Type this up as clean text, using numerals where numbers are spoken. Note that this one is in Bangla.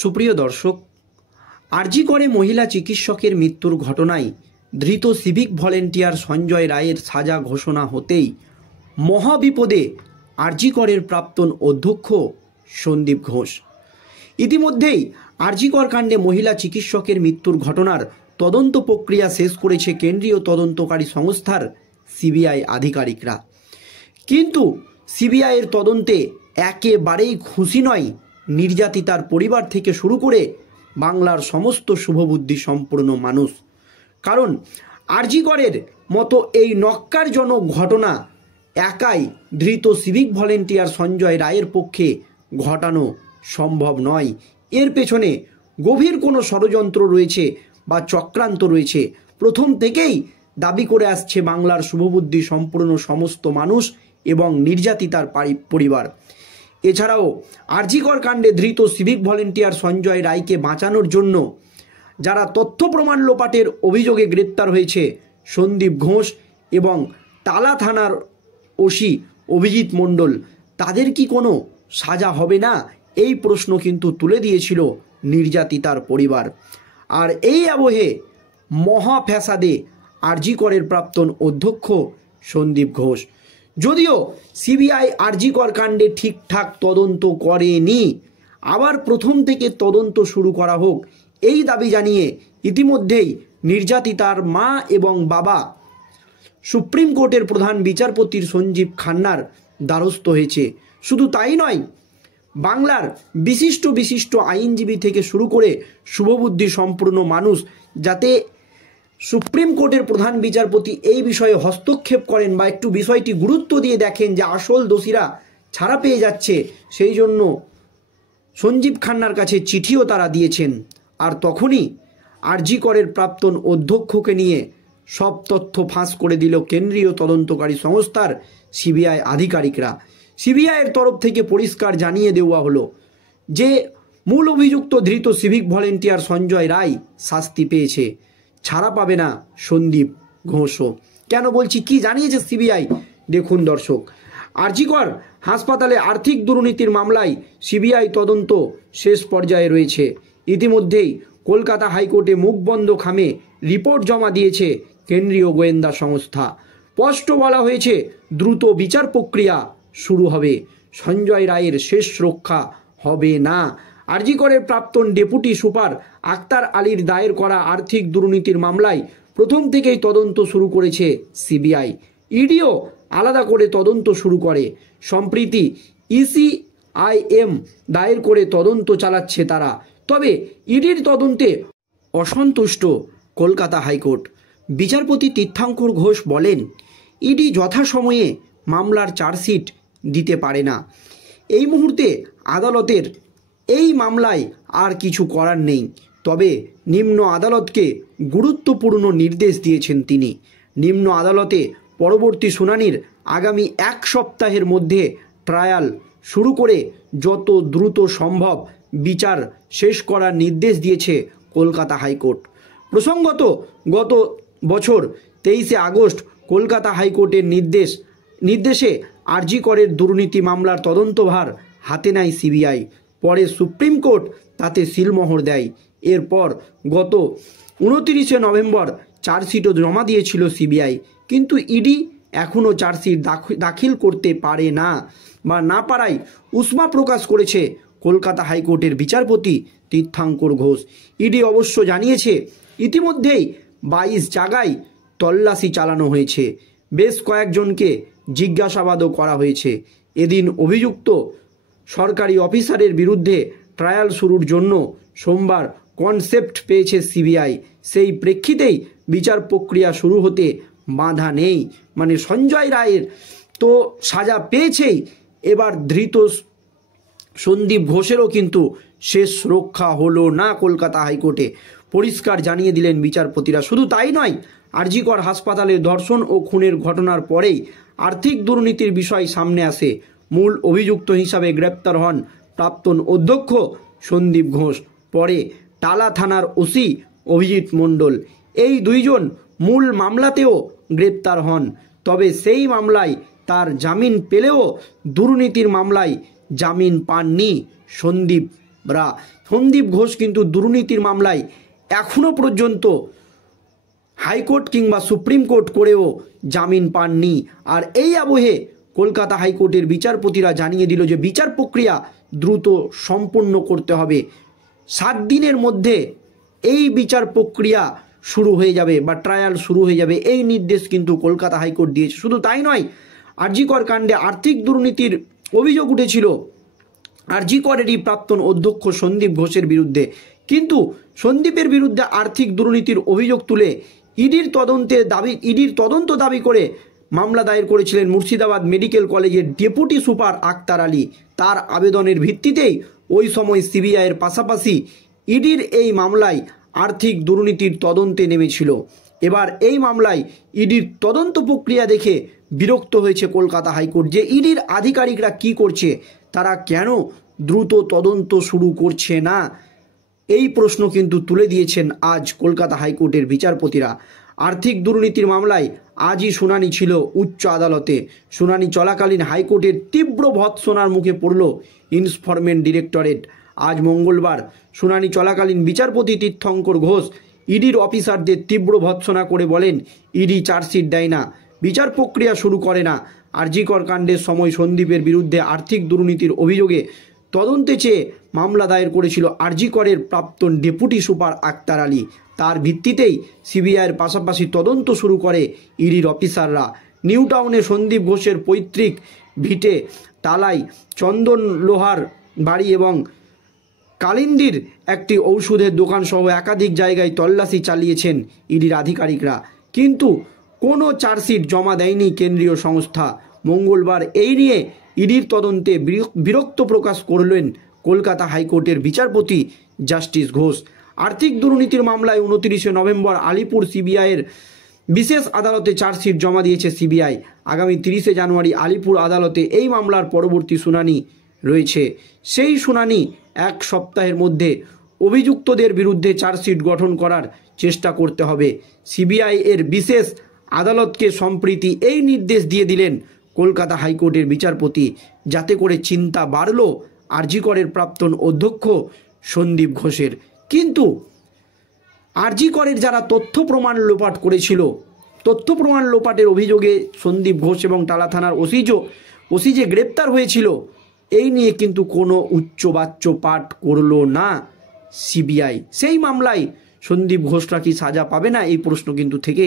সুপ্রিয় দর্শক, আরজি করে মহিলা চিকিৎসকের মৃত্যুর ঘটনায় ধৃত সিভিক ভলেন্টিয়ার সঞ্জয় রায়ের সাজা ঘোষণা হতেই মহাবিপদে আরজি করের প্রাক্তন অধ্যক্ষ সন্দীপ ঘোষ। ইতিমধ্যেই আরজি কর কাণ্ডে মহিলা চিকিৎসকের মৃত্যুর ঘটনার তদন্ত প্রক্রিয়া শেষ করেছে কেন্দ্রীয় তদন্তকারী সংস্থার সিবিআই আধিকারিকরা। কিন্তু সিবিআইয়ের তদন্তে একেবারেই খুশি নয় নির্যাতিতার পরিবার থেকে শুরু করে বাংলার সমস্ত শুভবুদ্ধি সম্পন্ন মানুষ। কারণ আরজি করের মতো এই ন্যক্কারজনক ঘটনা একাই ধৃত সিভিক ভলেন্টিয়ার সঞ্জয় রায়ের পক্ষে ঘটানো সম্ভব নয়। এর পেছনে গভীর কোনো ষড়যন্ত্র রয়েছে বা চক্রান্ত রয়েছে প্রথম থেকেই দাবি করে আসছে বাংলার শুভবুদ্ধি সম্পূর্ণ সমস্ত মানুষ এবং নির্যাতিতার পরিবার। এছাড়াও আরজি কর কাণ্ডে ধৃত সিভিক ভলেন্টিয়ার সঞ্জয় রায়কে বাঁচানোর জন্য যারা তথ্য প্রমাণ লোপাটের অভিযোগে গ্রেপ্তার হয়েছে সন্দীপ ঘোষ এবং টালা থানার ওসি অভিজিৎ মণ্ডল, তাদের কি কোনো সাজা হবে না? এই প্রশ্ন কিন্তু তুলে দিয়েছিল নির্যাতিতার পরিবার। আর এই আবহে মহা ফ্যাসাদে আরজি করের প্রাক্তন অধ্যক্ষ সন্দীপ ঘোষ। যদিও সিবিআই আরজি কর কাণ্ডে ঠিকঠাক তদন্ত করেনি, আবার প্রথম থেকে তদন্ত শুরু করা হোক এই দাবি জানিয়ে ইতিমধ্যেই নির্যাতিতার মা এবং বাবা সুপ্রিম কোর্টের প্রধান বিচারপতির সঞ্জীব খান্নার দ্বারস্থ হয়েছে। শুধু তাই নয়, বাংলার বিশিষ্ট বিশিষ্ট আইনজীবী থেকে শুরু করে শুভবুদ্ধি সম্পূর্ণ মানুষ যাতে সুপ্রিম কোর্টের প্রধান বিচারপতি এই বিষয়ে হস্তক্ষেপ করেন বা একটু বিষয়টি গুরুত্ব দিয়ে দেখেন যে আসল দোষীরা ছাড়া পেয়ে যাচ্ছে, সেই জন্য সঞ্জীব খান্নার কাছে চিঠিও তারা দিয়েছেন। আর তখনই আরজি করের প্রাক্তন অধ্যক্ষকে নিয়ে সব তথ্য ফাঁস করে দিল কেন্দ্রীয় তদন্তকারী সংস্থার সিবিআই আধিকারিকরা। সিবিআইয়ের তরফ থেকে পরিষ্কার জানিয়ে দেওয়া হলো যে মূল অভিযুক্ত ধৃত সিভিক ভলেন্টিয়ার সঞ্জয় রায় শাস্তি পেয়েছে, ছাড়া পাবে না সন্দীপ ঘোষও। কেন বলছি, কি জানিয়েছে সিবিআই দেখুন দর্শক। আরজি কর হাসপাতালে আর্থিক দুর্নীতির মামলায় সিবিআই তদন্ত শেষ পর্যায়ে রয়েছে। ইতিমধ্যেই কলকাতা হাইকোর্টে মুখবন্ধ খামে রিপোর্ট জমা দিয়েছে কেন্দ্রীয় গোয়েন্দা সংস্থা। স্পষ্ট বলা হয়েছে দ্রুত বিচার প্রক্রিয়া শুরু হবে, সঞ্জয় রায়ের শেষ রক্ষা হবে না। আরজি করের প্রাক্তন ডেপুটি সুপার আক্তার আলীর দায়ের করা আর্থিক দুর্নীতির মামলায় প্রথম থেকেই তদন্ত শুরু করেছে সিবিআই। ইডিও আলাদা করে তদন্ত শুরু করে। সম্প্রতি ইসিআইএম দায়ের করে তদন্ত চালাচ্ছে তারা। তবে ইডির তদন্তে অসন্তুষ্ট কলকাতা হাইকোর্ট। বিচারপতি তীর্থঙ্কর ঘোষ বলেন, ইডি যথাসময়ে মামলার চার্জশিট দিতে পারে না। এই মুহূর্তে আদালতের এই মামলায় আর কিছু করার নেই। তবে নিম্ন আদালতকে গুরুত্বপূর্ণ নির্দেশ দিয়েছেন তিনি। নিম্ন আদালতে পরবর্তী শুনানির আগামী এক সপ্তাহের মধ্যে ট্রায়াল শুরু করে যত দ্রুত সম্ভব বিচার শেষ করার নির্দেশ দিয়েছে কলকাতা হাইকোর্ট। প্রসঙ্গত, গত বছর 23শে আগস্ট কলকাতা হাইকোর্টের নির্দেশে আরজি করের দুর্নীতি মামলার তদন্তভার হাতে নেয় সিবিআই। পরে সুপ্রিম কোর্ট তাতে সিলমোহর দেয়। এরপর গত 29শে নভেম্বর চার্জশিটও জমা দিয়েছিল সিবিআই, কিন্তু ইডি এখনও চার্জশিট দাখিল করতে পারে না বা না পারায় উষ্মা প্রকাশ করেছে কলকাতা হাইকোর্টের বিচারপতি তীর্থঙ্কর ঘোষ। ইডি অবশ্য জানিয়েছে ইতিমধ্যেই 22 জায়গায় তল্লাশি চালানো হয়েছে, বেশ কয়েকজনকে জিজ্ঞাসাবাদও করা হয়েছে। এদিন অভিযুক্ত সরকারি অফিসারের বিরুদ্ধে ট্রায়াল শুরুর জন্য সোমবার কনসেপ্ট পেয়েছে সিবিআই। সেই প্রেক্ষিতেই বিচার প্রক্রিয়া শুরু হতে বাধা নেই। মানে সঞ্জয় রায়ের তো সাজা পেয়েছেই, এবার ধৃত সন্দীপ ঘোষেরও কিন্তু শেষ রক্ষা হলো না কলকাতা হাইকোর্টে, পরিষ্কার জানিয়ে দিলেন বিচারপতিরা। শুধু তাই নয়, আরজি কর হাসপাতালে ধর্ষণ ও খুনের ঘটনার পরেই আর্থিক দুর্নীতির বিষয় সামনে আসে। মূল অভিযুক্ত হিসাবে গ্রেপ্তার হন প্রাক্তন অধ্যক্ষ সন্দীপ ঘোষ, পরে টালা থানার ওসি অভিজিৎ মণ্ডল। এই দুইজন মূল মামলাতেও গ্রেপ্তার হন। তবে সেই মামলায় তার জামিন পেলেও দুর্নীতির মামলায় জামিন পাননি সন্দীপ সন্দীপ ঘোষ কিন্তু দুর্নীতির মামলায় এখনো পর্যন্ত হাইকোর্ট কিংবা সুপ্রিম কোর্ট করেও জামিন পাননি। আর এই আবহে কলকাতা হাইকোর্টের বিচারপতিরা জানিয়ে দিল যে বিচার প্রক্রিয়া দ্রুত সম্পন্ন করতে হবে। 7 দিনের মধ্যে এই বিচার প্রক্রিয়া শুরু হয়ে যাবে বা ট্রায়াল শুরু হয়ে যাবে, এই নির্দেশ কিন্তু কলকাতা হাইকোর্ট দিয়েছে। শুধু তাই নয়, আরজি কর কাণ্ডে আর্থিক দুর্নীতির অভিযোগ উঠেছিল আরজি করেরই প্রাক্তন অধ্যক্ষ সন্দীপ ঘোষের বিরুদ্ধে, কিন্তু সন্দীপের বিরুদ্ধে আর্থিক দুর্নীতির অভিযোগ তুলে ইডির তদন্ত দাবি করে মামলা দায়ের করেছিলেন মুর্শিদাবাদ মেডিকেল কলেজের ডেপুটি সুপার আক্তার আলী। তার আবেদনের ভিত্তিতেই ওই সময় সিবিআইয়ের পাশাপাশি ইডির এই মামলায় আর্থিক দুর্নীতির তদন্তে নেমেছিল। এবার এই মামলায় ইডির তদন্ত প্রক্রিয়া দেখে বিরক্ত হয়েছে কলকাতা হাইকোর্ট যে ইডির আধিকারিকরা কি করছে, তারা কেন দ্রুত তদন্ত শুরু করছে না, এই প্রশ্ন কিন্তু তুলে দিয়েছেন আজ কলকাতা হাইকোর্টের বিচারপতিরা। আর্থিক দুর্নীতির মামলায় আজই শুনানি ছিল উচ্চ আদালতে। শুনানি চলাকালীন হাইকোর্টের তীব্র ভৎসনার মুখে পড়ল এনফোর্সমেন্ট ডিরেক্টরেট। আজ মঙ্গলবার শুনানি চলাকালীন বিচারপতি তীর্থঙ্কর ঘোষ ইডির অফিসারদের তীব্র ভৎসনা করে বলেন, ইডি চার্জশিট দেয় না, বিচার প্রক্রিয়া শুরু করে না। আরজি কর কাণ্ডের সময় সন্দীপের বিরুদ্ধে আর্থিক দুর্নীতির অভিযোগে তদন্তে চেয়ে মামলা দায়ের করেছিল আরজি করের প্রাক্তন ডেপুটি সুপার আক্তার আলী। তার ভিত্তিতেই সিবিআইয়ের পাশাপাশি তদন্ত শুরু করে ইডির অফিসাররা। নিউ টাউনে সন্দীপ ঘোষের পৈতৃক ভিটে, তালাই, চন্দন লোহার বাড়ি এবং কালিন্দির একটি ঔষধের দোকান সহ একাধিক জায়গায় তল্লাশি চালিয়েছেন ইডির আধিকারিকরা, কিন্তু কোনো চার্জশিট জমা দেয়নি কেন্দ্রীয় সংস্থা। মঙ্গলবার এই নিয়ে ইডির তদন্তে বিরক্ত প্রকাশ করলেন কলকাতা হাইকোর্টের বিচারপতি জাস্টিস ঘোষ। আর্থিক দুর্নীতির মামলায় 29 নভেম্বর আলিপুর সিবিআইয়ের বিশেষ আদালতে চার্জশিট জমা দিয়েছে সিবিআই। আগামী 30 জানুয়ারি আলিপুর আদালতে এই মামলার পরবর্তী শুনানি রয়েছে। সেই শুনানি 1 সপ্তাহের মধ্যে অভিযুক্তদের বিরুদ্ধে চার্জশিট গঠন করার চেষ্টা করতে হবে। সিবিআই এর বিশেষ আদালতকে সম্প্রতি এই নির্দেশ দিয়ে দিলেন কলকাতা হাইকোর্টের বিচারপতি, যাতে করে চিন্তা বাড়ল আরজি করের প্রাক্তন অধ্যক্ষ সন্দীপ ঘোষের। কিন্তু আরজি করের যারা তথ্য প্রমাণ লোপাট করেছিল, তথ্য প্রমাণ লোপাটের অভিযোগে সন্দীপ ঘোষ এবং টালা থানার ওসি যে গ্রেপ্তার হয়েছিল, এই নিয়ে কিন্তু কোনো উচ্চবাচ্য পাঠ করল না সিবিআই। সেই মামলায় সন্দীপ ঘোষরা কি সাজা পাবে না, এই প্রশ্ন কিন্তু থেকে